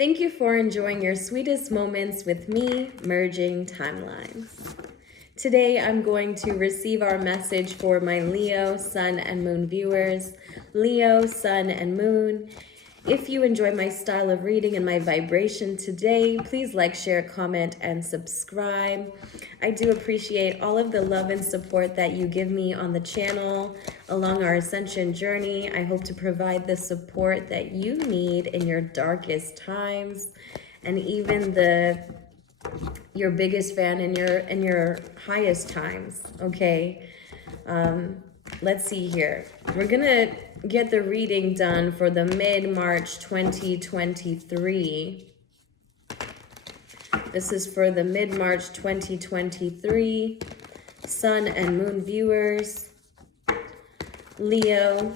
Thank you for enjoying your sweetest moments with me, merging timelines. Today, I'm going to receive our message for my Leo, Sun, and Moon viewers. Leo, Sun, and Moon. If you enjoy my style of reading and my vibration today, please like, share, comment, and subscribe. I do appreciate all of the love and support that you give me on the channel along our ascension journey. I hope to provide the support that you need in your darkest times, and even your biggest fan in your highest times. Okay. Let's see here. We're gonna get the reading done for the mid-March 2023. This is for the mid-March 2023 Sun and Moon viewers. Leo,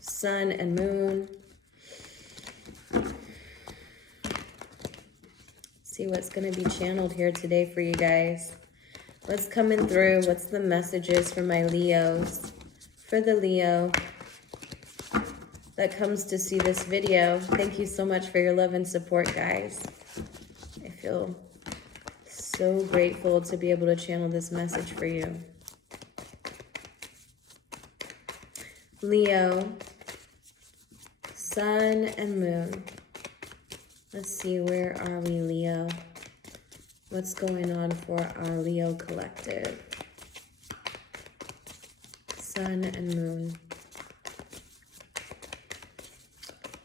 Sun and Moon. See what's going to be channeled here today for you guys. What's coming through? What's the messages for my Leos? For the Leo that comes to see this video. Thank you so much for your love and support, guys. I feel so grateful to be able to channel this message for you. Leo, Sun and Moon. Let's see, where are we, Leo? What's going on for our Leo collective? Sun and Moon.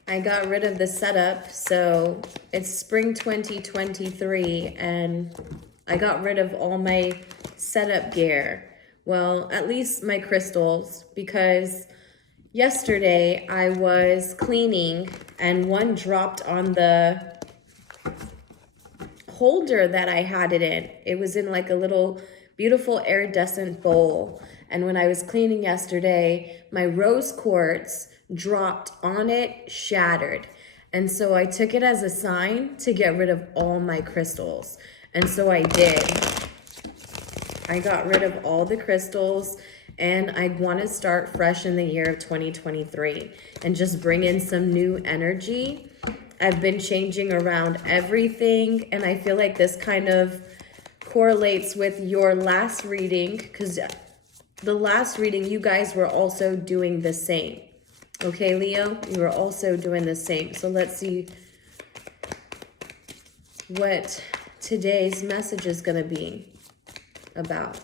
I got rid of the setup, so it's spring 2023, and I got rid of all my setup gear. Well, at least my crystals, because yesterday I was cleaning and one dropped on the holder that I had it in. It was in like a little beautiful iridescent bowl. And when I was cleaning yesterday, my rose quartz dropped on it, shattered. And so I took it as a sign to get rid of all my crystals. And so I did. I got rid of all the crystals, and I want to start fresh in the year of 2023 and just bring in some new energy. I've been changing around everything, and I feel like this kind of correlates with your last reading, because the last reading, you guys were also doing the same. Okay, Leo, you were also doing the same. So let's see what today's message is going to be about.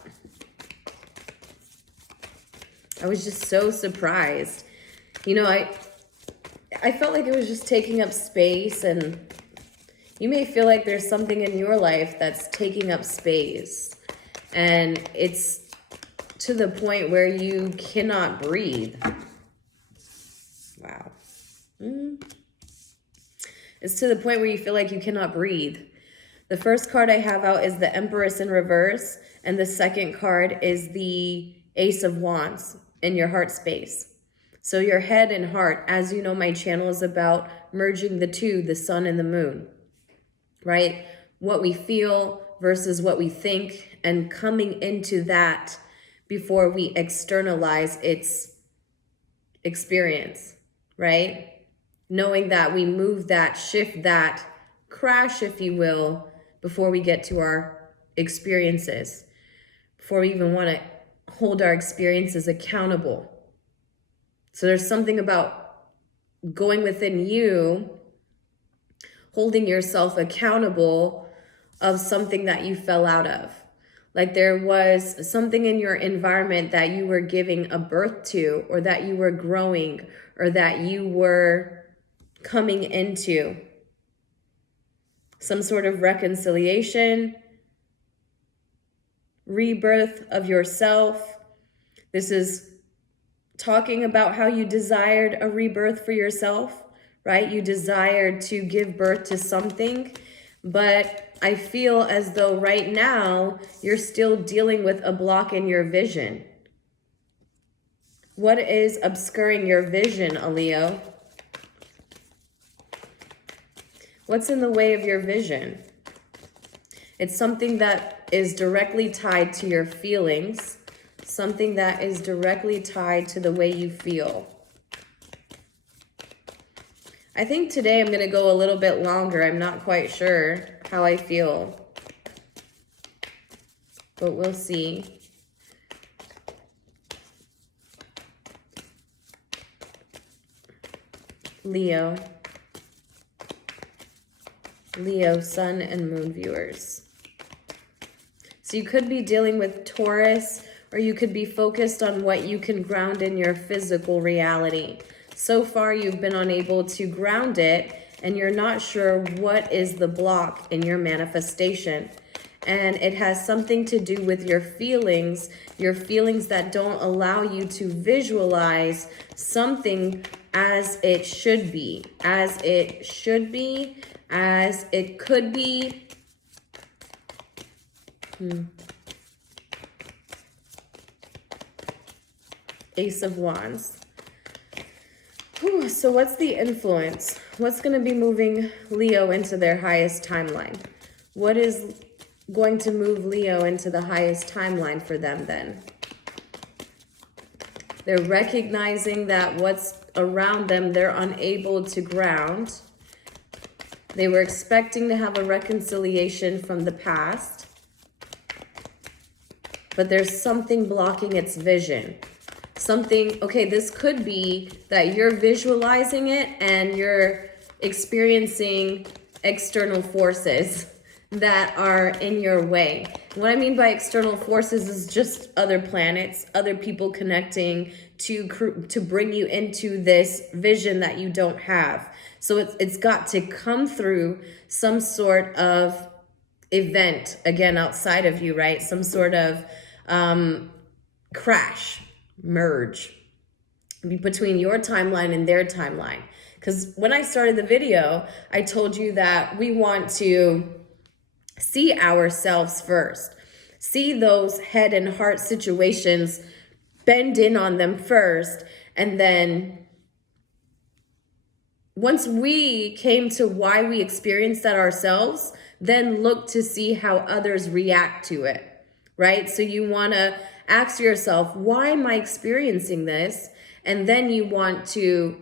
I was just so surprised. You know, I felt like it was just taking up space, and you may feel like there's something in your life that's taking up space, and it's to the point where you cannot breathe. Wow. It's to the point where you feel like you cannot breathe. The first card I have out is the Empress in reverse, and the second card is the Ace of Wands in your heart space. So your head and heart, as you know, my channel is about merging the two, the sun and the moon, right? What we feel versus what we think, and coming into that before we externalize its experience, right? Knowing that we move that, shift that, crash, if you will, before we get to our experiences, before we even want to hold our experiences accountable. So there's something about going within you, holding yourself accountable of something that you fell out of. Like there was something in your environment that you were giving a birth to, or that you were growing, or that you were coming into. Some sort of reconciliation, rebirth of yourself. This is talking about how you desired a rebirth for yourself, right? You desired to give birth to something, but I feel as though right now you're still dealing with a block in your vision. What is obscuring your vision, Leo? What's in the way of your vision? It's something that is directly tied to your feelings, something that is directly tied to the way you feel. I think today I'm going to go a little bit longer. I'm not quite sure how I feel, but we'll see. Leo, sun and moon viewers. So you could be dealing with Taurus, or you could be focused on what you can ground in your physical reality. So far, you've been unable to ground it, and you're not sure what is the block in your manifestation. And it has something to do with your feelings that don't allow you to visualize something as it should be, as it should be, as it could be. Ace of Wands. Whew, so what's the influence? What's going to be moving Leo into their highest timeline? What is going to move Leo into the highest timeline for them then? They're recognizing that what's around them, they're unable to ground. They were expecting to have a reconciliation from the past, but there's something blocking its vision. Something, okay, this could be that you're visualizing it and you're experiencing external forces that are in your way. What I mean by external forces is just other planets, other people connecting to bring you into this vision that you don't have. So it's got to come through some sort of event, again, outside of you, right? Some sort of crash, merge between your timeline and their timeline. Because when I started the video, I told you that we want to see ourselves first. See those head and heart situations, bend in on them first, and then once we came to why we experienced that ourselves, then look to see how others react to it, right? So you want to ask yourself, why am I experiencing this? And then you want to,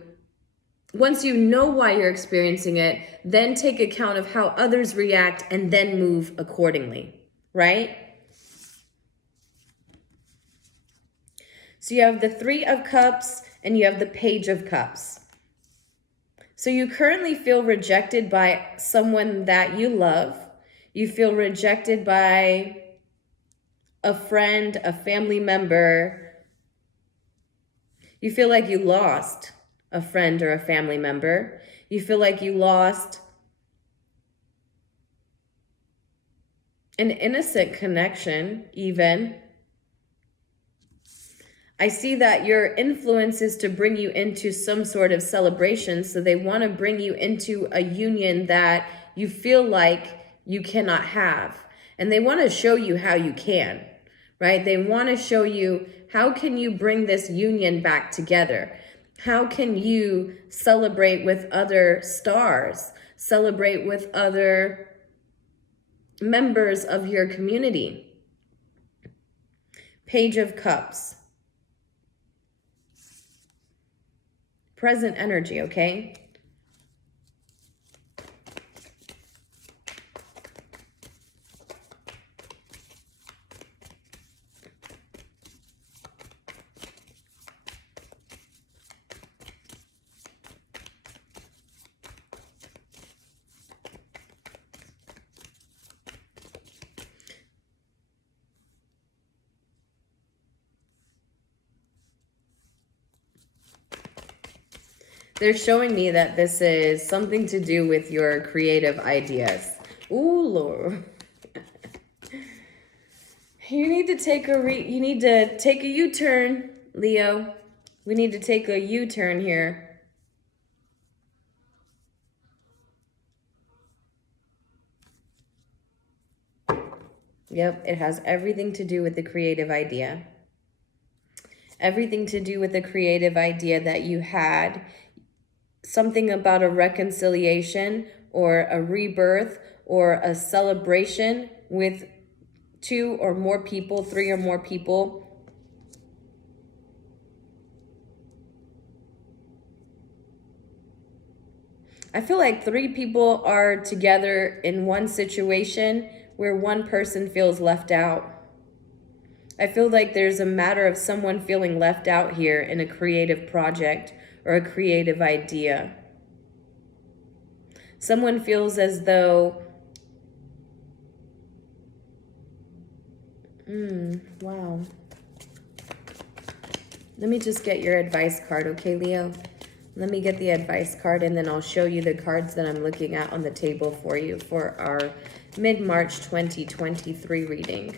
once you know why you're experiencing it, then take account of how others react and then move accordingly, right? So you have the Three of Cups and you have the Page of Cups. So you currently feel rejected by someone that you love. You feel rejected by a friend, a family member. You feel like you lost a friend or a family member. You feel like you lost an innocent connection, even. I see that your influence is to bring you into some sort of celebration. So they want to bring you into a union that you feel like you cannot have. And they want to show you how you can, right? They want to show you, how can you bring this union back together? How can you celebrate with other stars? Celebrate with other members of your community? Page of Cups. Present energy, okay? They're showing me that this is something to do with your creative ideas. Ooh, Lord. You need to take a U-turn, Leo. We need to take a U-turn here. Yep, it has everything to do with the creative idea. Everything to do with the creative idea that you had. Something about a reconciliation or a rebirth or a celebration with 2 or more people, 3 or more people. I feel like 3 people are together in one situation where one person feels left out. I feel like there's a matter of someone feeling left out here in a creative project or a creative idea. Someone feels as though, wow. Let me just get your advice card, okay, Leo? Let me get the advice card, and then I'll show you the cards that I'm looking at on the table for you for our mid-March 2023 reading.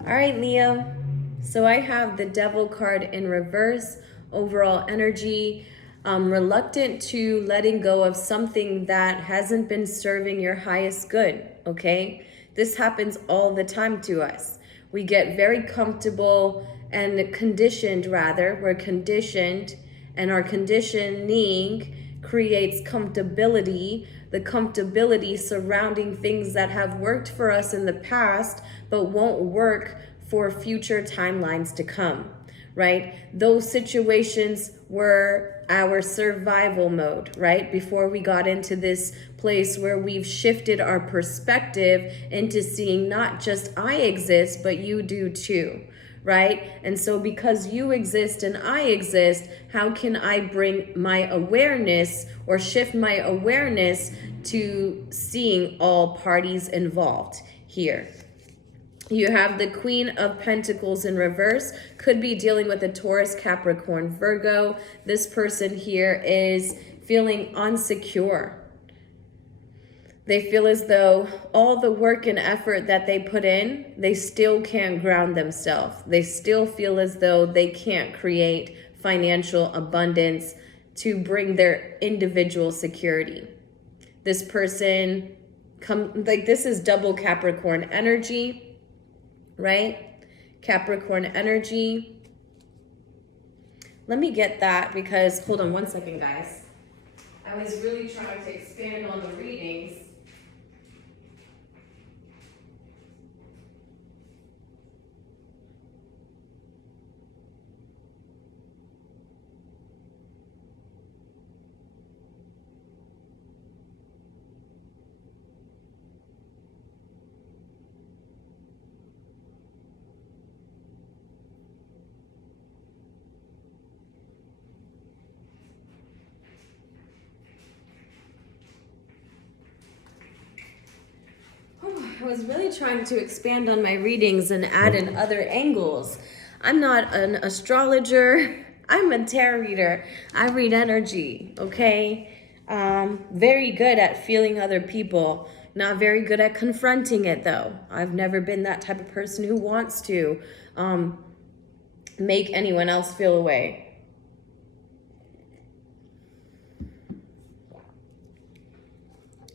All right, Leo. So I have the Devil card in reverse, overall energy, reluctant to letting go of something that hasn't been serving your highest good, okay? This happens all the time to us. We get very comfortable and conditioned, rather. We're conditioned, and our conditioning creates comfortability, the comfortability surrounding things that have worked for us in the past but won't work for future timelines to come, right? Those situations were our survival mode, right? Before we got into this place where we've shifted our perspective into seeing not just I exist, but you do too, right? And so because you exist and I exist, how can I bring my awareness or shift my awareness to seeing all parties involved here? You have the Queen of Pentacles in reverse, could be dealing with a Taurus, Capricorn, Virgo. This person here is feeling insecure. They feel as though all the work and effort that they put in, they still can't ground themselves. They still feel as though they can't create financial abundance to bring their individual security. This person, this is double Capricorn energy, right? Capricorn energy. Let me get that because, hold on one second, guys. I was really trying to expand on the readings. I was really trying to expand on my readings and add in other angles. I'm not an astrologer. I'm a tarot reader. I read energy, okay? Very good at feeling other people. Not very good at confronting it, though. I've never been that type of person who wants to make anyone else feel away.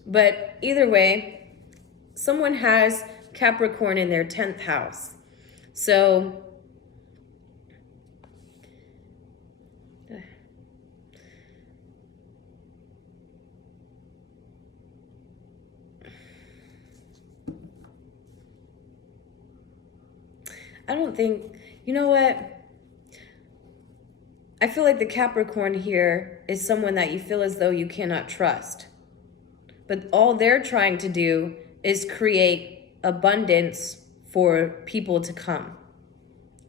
But either way, someone has Capricorn in their 10th house. So I don't think, you know what? I feel like the Capricorn here is someone that you feel as though you cannot trust. But all they're trying to do is create abundance for people to come,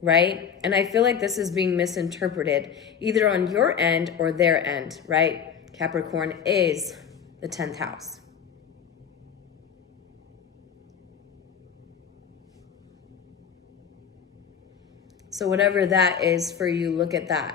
right? And I feel like this is being misinterpreted either on your end or their end, right? Capricorn is the 10th house. So whatever that is for you, look at that.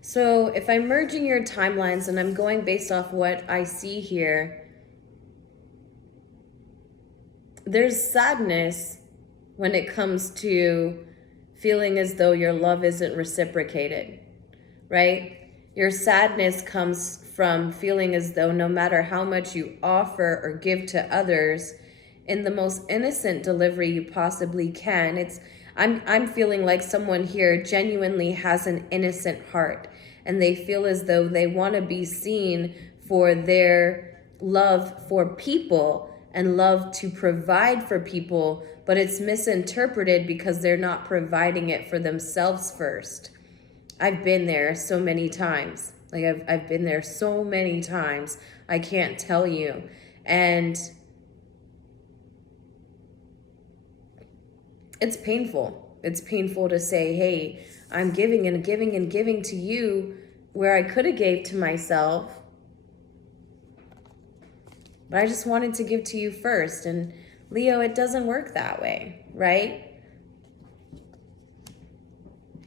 So if I'm merging your timelines and I'm going based off what I see here, there's sadness when it comes to feeling as though your love isn't reciprocated, right? Your sadness comes from feeling as though no matter how much you offer or give to others in the most innocent delivery you possibly can, I'm feeling like someone here genuinely has an innocent heart and they feel as though they want to be seen for their love for people and love to provide for people, but it's misinterpreted because they're not providing it for themselves first. I've been there so many times. Like I've been there so many times. I can't tell you. And it's painful. It's painful to say, hey, I'm giving and giving and giving to you where I could have gave to myself. But I just wanted to give to you first. And Leo, it doesn't work that way, right?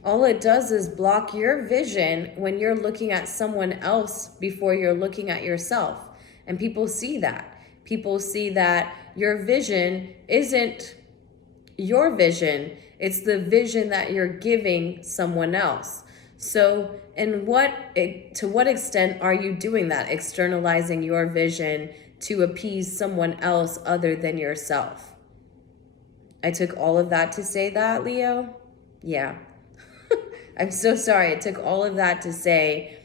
All it does is block your vision when you're looking at someone else before you're looking at yourself. And people see that. People see that your vision isn't your vision. It's the vision that you're giving someone else. So to what extent are you doing that? Externalizing your vision to appease someone else other than yourself. I took all of that to say that, Leo. Yeah. I'm so sorry. It took all of that to say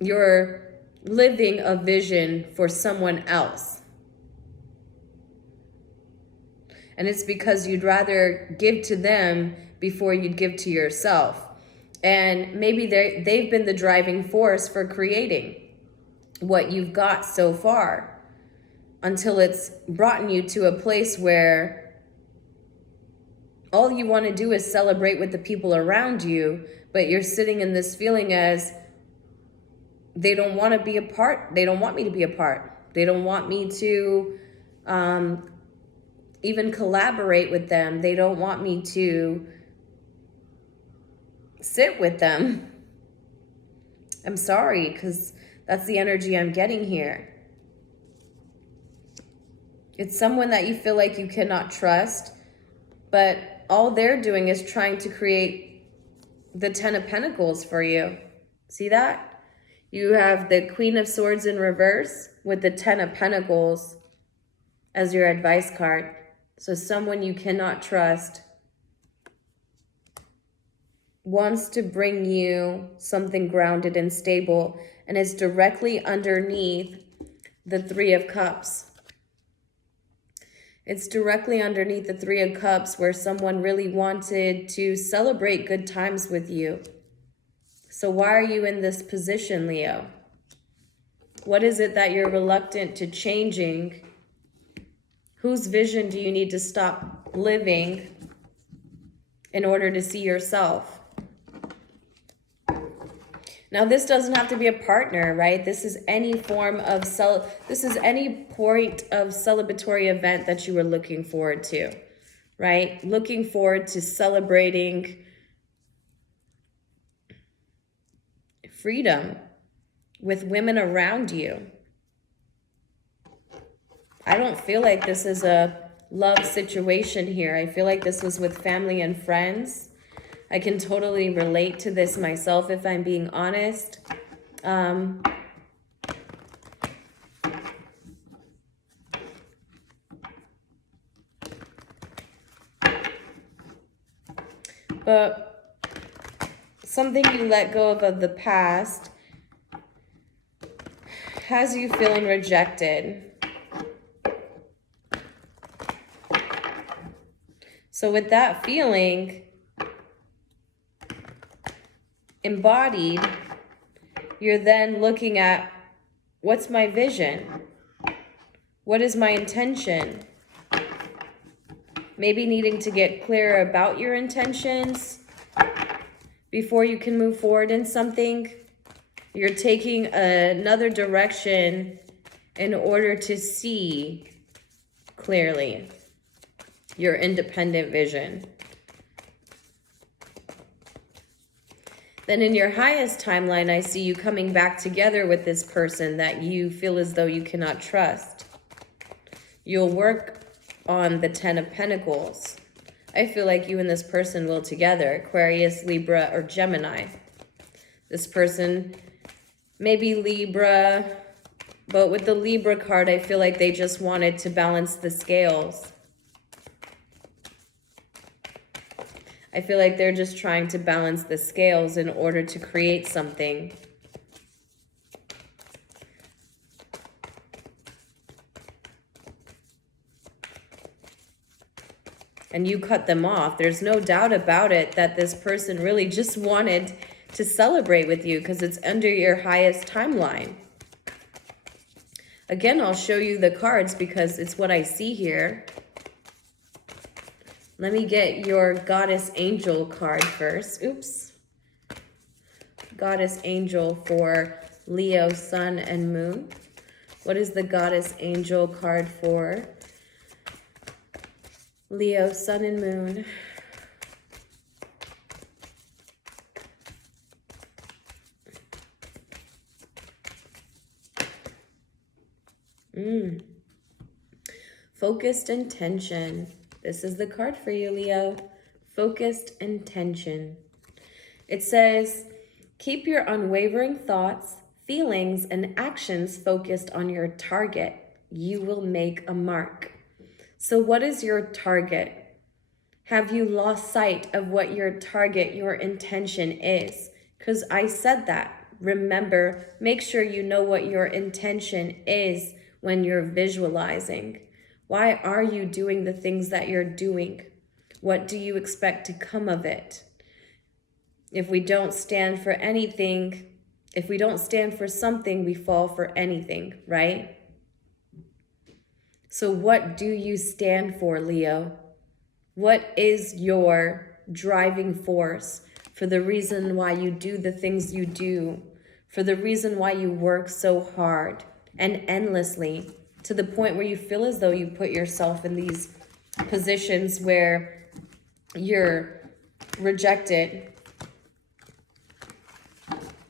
you're living a vision for someone else. And it's because you'd rather give to them before you'd give to yourself. And maybe they've been the driving force for creating what you've got so far, until it's brought you to a place where all you want to do is celebrate with the people around you, but you're sitting in this feeling as they don't want to be a part. They don't want me to be a part. They don't want me to even collaborate with them. They don't want me to sit with them. I'm sorry, because that's the energy I'm getting here. It's someone that you feel like you cannot trust, but all they're doing is trying to create the Ten of Pentacles for you. See that? You have the Queen of Swords in reverse with the Ten of Pentacles as your advice card. So someone you cannot trust wants to bring you something grounded and stable, and it's directly underneath the Three of Cups. It's directly underneath the Three of Cups, where someone really wanted to celebrate good times with you. So why are you in this position, Leo? What is it that you're reluctant to changing? Whose vision do you need to stop living in order to see yourself? Now, this doesn't have to be a partner, right? This is any form of this is any point of celebratory event that you were looking forward to, right? Looking forward to celebrating freedom with women around you. I don't feel like this is a love situation here. I feel like this was with family and friends. I can totally relate to this myself, if I'm being honest. But something you let go of the past has you feeling rejected. So with that feeling embodied, you're then looking at, what's my vision? What is my intention? Maybe needing to get clearer about your intentions before you can move forward in something. You're taking another direction in order to see clearly your independent vision. Then in your highest timeline, I see you coming back together with this person that you feel as though you cannot trust. You'll work on the Ten of Pentacles. I feel like you and this person will together, Aquarius, Libra, or Gemini. This person may be Libra, but with the Libra card, I feel like they just wanted to balance the scales. I feel like they're just trying to balance the scales in order to create something. and you cut them off. There's no doubt about it that this person really just wanted to celebrate with you because it's under your highest timeline. Again, I'll show you the cards because it's what I see here. Let me get your Goddess Angel card first. Oops. Goddess Angel for Leo, Sun, and Moon. What is the Goddess Angel card for Leo, Sun, and Moon? Focused intention. This is the card for you, Leo. Focused intention. It says, keep your unwavering thoughts, feelings, and actions focused on your target. You will make a mark. So what is your target? Have you lost sight of what your target, your intention is? Because I said that. Remember, make sure you know what your intention is when you're visualizing. Why are you doing the things that you're doing? What do you expect to come of it? If we don't stand for anything, if we don't stand for something, we fall for anything, right? So what do you stand for, Leo? What is your driving force for the reason why you do the things you do, for the reason why you work so hard and endlessly, to the point where you feel as though you put yourself in these positions where you're rejected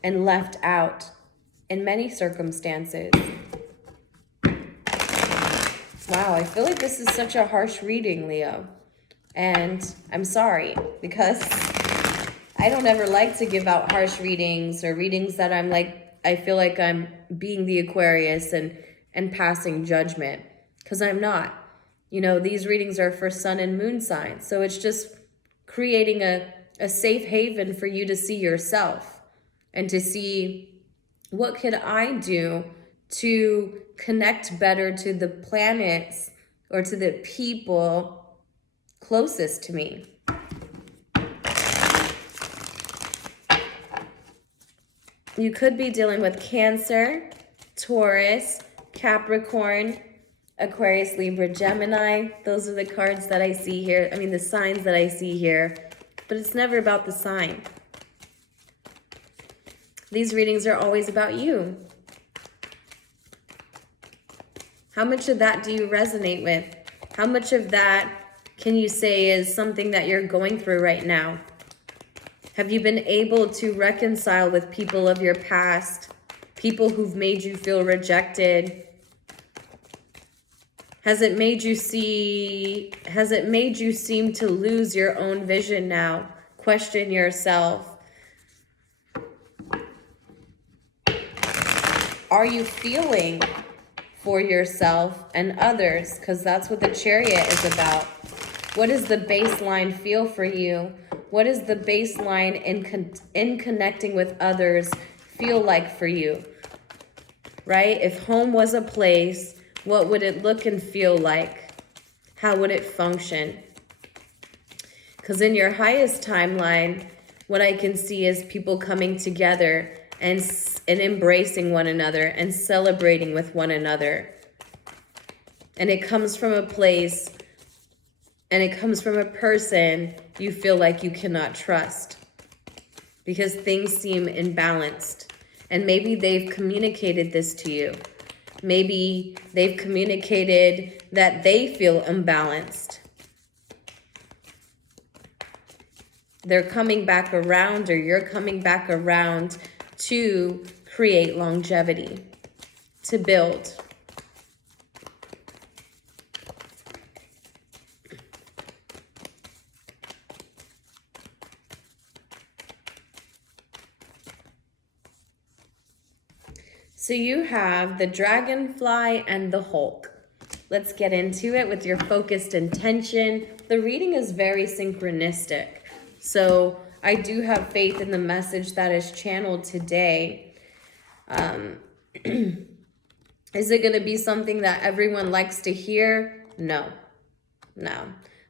and left out in many circumstances. Wow, I feel like this is such a harsh reading, Leo. And I'm sorry, because I don't ever like to give out harsh readings or readings that I feel like I'm being the Aquarius and passing judgment, because I'm not. You know, these readings are for sun and moon signs. So it's just creating a safe haven for you to see yourself and to see what could I do to connect better to the planets or to the people closest to me. You could be dealing with Cancer, Taurus, Capricorn, Aquarius, Libra, Gemini. Those are the cards that I see here. I mean, the signs that I see here. But it's never about the sign. These readings are always about you. How much of that do you resonate with? How much of that can you say is something that you're going through right now? Have you been able to reconcile with people of your past, people who've made you feel rejected? Has it made you seem to lose your own vision now? Question yourself. Are you feeling for yourself and others? Because that's what the Chariot is about. What does the baseline feel for you? What does the baseline in connecting with others feel like for you? Right? If home was a place, what would it look and feel like? How would it function? Because in your highest timeline, what I can see is people coming together and embracing one another and celebrating with one another. And it comes from a place, and it comes from a person you feel like you cannot trust because things seem imbalanced. And maybe they've communicated this to you. Maybe they've communicated that they feel imbalanced. They're coming back around, or you're coming back around to create longevity, to build. So you have the dragonfly and the Hulk. Let's get into it with your focused intention. The reading is very synchronistic. So I do have faith in the message that is channeled today. Is it going to be something that everyone likes to hear? No.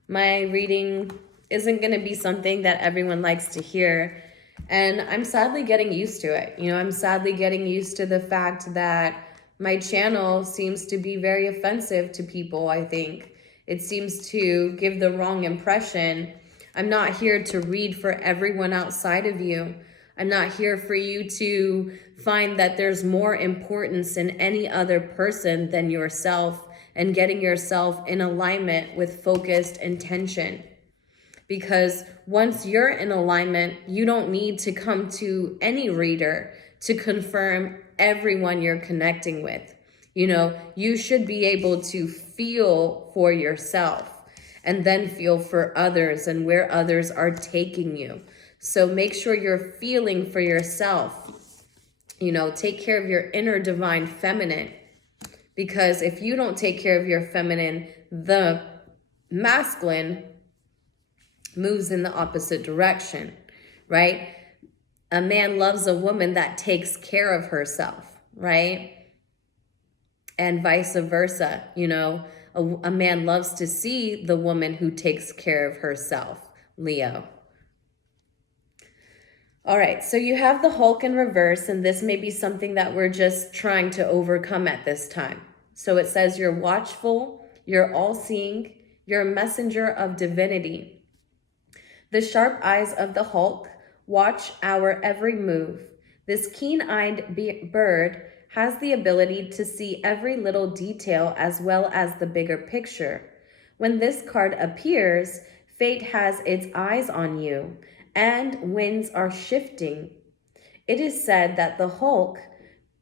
My reading isn't going to be something that everyone likes to hear. And I'm sadly getting used to it. You know, I'm sadly getting used to the fact that my channel seems to be very offensive to people, I think. It seems to give the wrong impression. I'm not here to read for everyone outside of you. I'm not here for you to find that there's more importance in any other person than yourself and getting yourself in alignment with focused intention. Because once you're in alignment, you don't need to come to any reader to confirm everyone you're connecting with. You know, you should be able to feel for yourself and then feel for others and where others are taking you. So make sure you're feeling for yourself. You know, take care of your inner divine feminine. Because if you don't take care of your feminine, the masculine moves in the opposite direction, right? A man loves a woman that takes care of herself, right? And vice versa, you know, a man loves to see the woman who takes care of herself, Leo. All right, so you have the Hulk in reverse, and this may be something that we're just trying to overcome at this time. So it says you're watchful, you're all-seeing, you're a messenger of divinity. The sharp eyes of the Hulk watch our every move. This keen-eyed bird has the ability to see every little detail as well as the bigger picture. When this card appears, fate has its eyes on you, and winds are shifting. It is said that the Hulk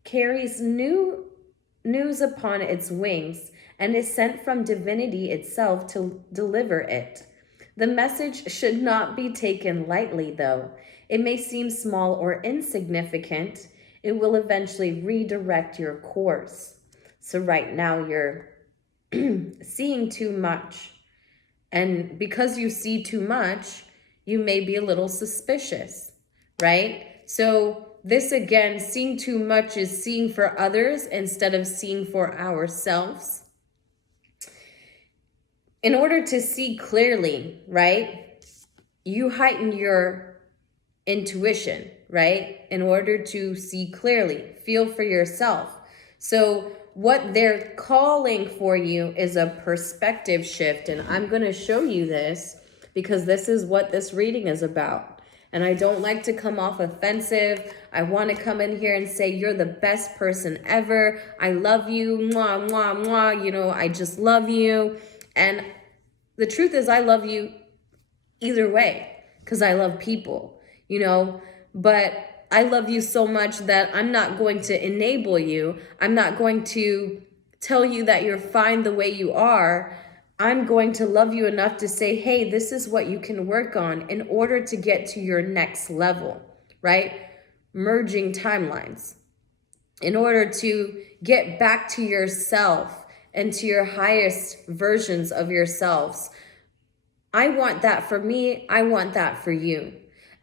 carries news upon its wings and is sent from divinity itself to deliver it. The message should not be taken lightly, though. It may seem small or insignificant. It will eventually redirect your course. So right now you're seeing too much. And because you see too much, you may be a little suspicious, right? So this again, seeing too much is seeing for others instead of seeing for ourselves. In order to see clearly, right, you heighten your intuition, right? In order to see clearly, feel for yourself. So what they're calling for you is a perspective shift. And I'm going to show you this because this is what this reading is about. And I don't like to come off offensive. I want to come in here and say, you're the best person ever. I love you. Mwah, mwah, mwah. You know, I just love you. And the truth is I love you either way because I love people, you know, but I love you so much that I'm not going to enable you. I'm not going to tell you that you're fine the way you are. I'm going to love you enough to say, hey, this is what you can work on in order to get to your next level, right? Merging timelines. In order to get back to yourself and to your highest versions of yourselves. I want that for me. I want that for you.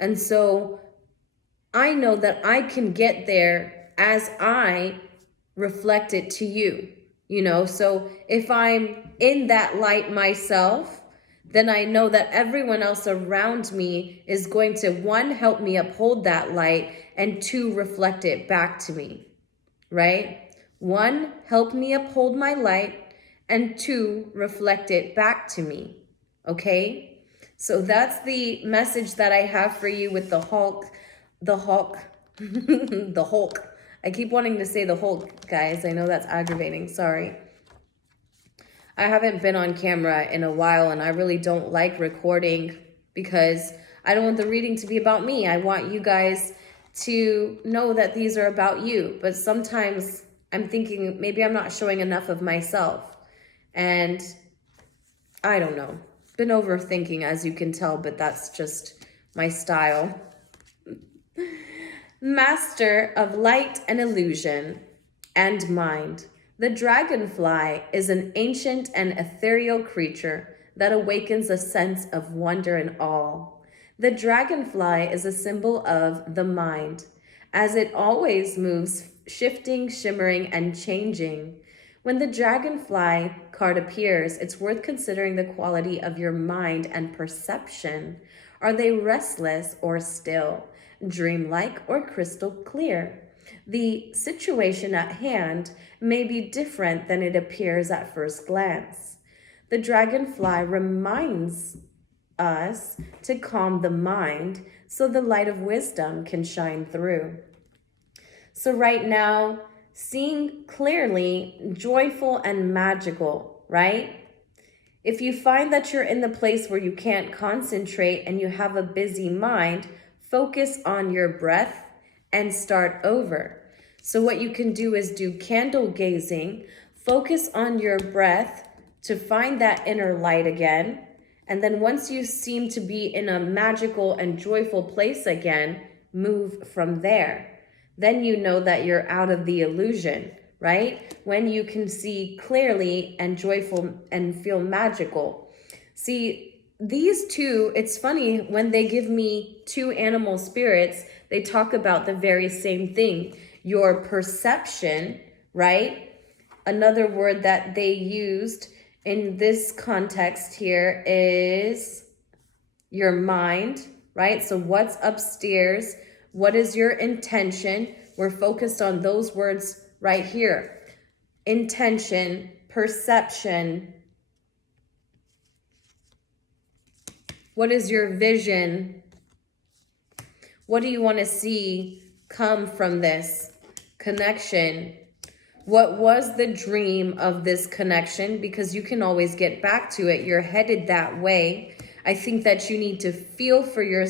And so I know that I can get there as I reflect it to you, you know? So if I'm in that light myself, then I know that everyone else around me is going to, one, help me uphold that light, and two, reflect it back to me, right? One, help me uphold my light, and two, reflect it back to me, okay? So that's the message that I have for you with the Hulk. The Hulk. The Hulk. I keep wanting to say the Hulk, guys. I know that's aggravating. Sorry. I haven't been on camera in a while, and I really don't like recording because I don't want the reading to be about me. I want you guys to know that these are about you. But sometimes I'm thinking maybe I'm not showing enough of myself. And I don't know. Been overthinking, as you can tell, but that's just my style. Master of light and illusion and mind. The dragonfly is an ancient and ethereal creature that awakens a sense of wonder and awe. The dragonfly is a symbol of the mind, as it always moves, shifting, shimmering, and changing. When the dragonfly card appears, it's worth considering the quality of your mind and perception. Are they restless or still, dreamlike or crystal clear? The situation at hand may be different than it appears at first glance. The dragonfly reminds us to calm the mind so the light of wisdom can shine through. So right now, seeing clearly, joyful and magical, right? If you find that you're in the place where you can't concentrate and you have a busy mind, focus on your breath and start over. So what you can do is do candle gazing, focus on your breath to find that inner light again. And then once you seem to be in a magical and joyful place again, move from there. Then you know that you're out of the illusion, right? When you can see clearly and joyful and feel magical. See, these two, it's funny, when they give me two animal spirits, they talk about the very same thing. Your perception, right? Another word that they used in this context here is your mind, right? So what's upstairs? What is your intention? We're focused on those words right here. Intention, perception. What is your vision? What do you want to see come from this connection? What was the dream of this connection? Because you can always get back to it. You're headed that way. I think that you need to feel for yourself.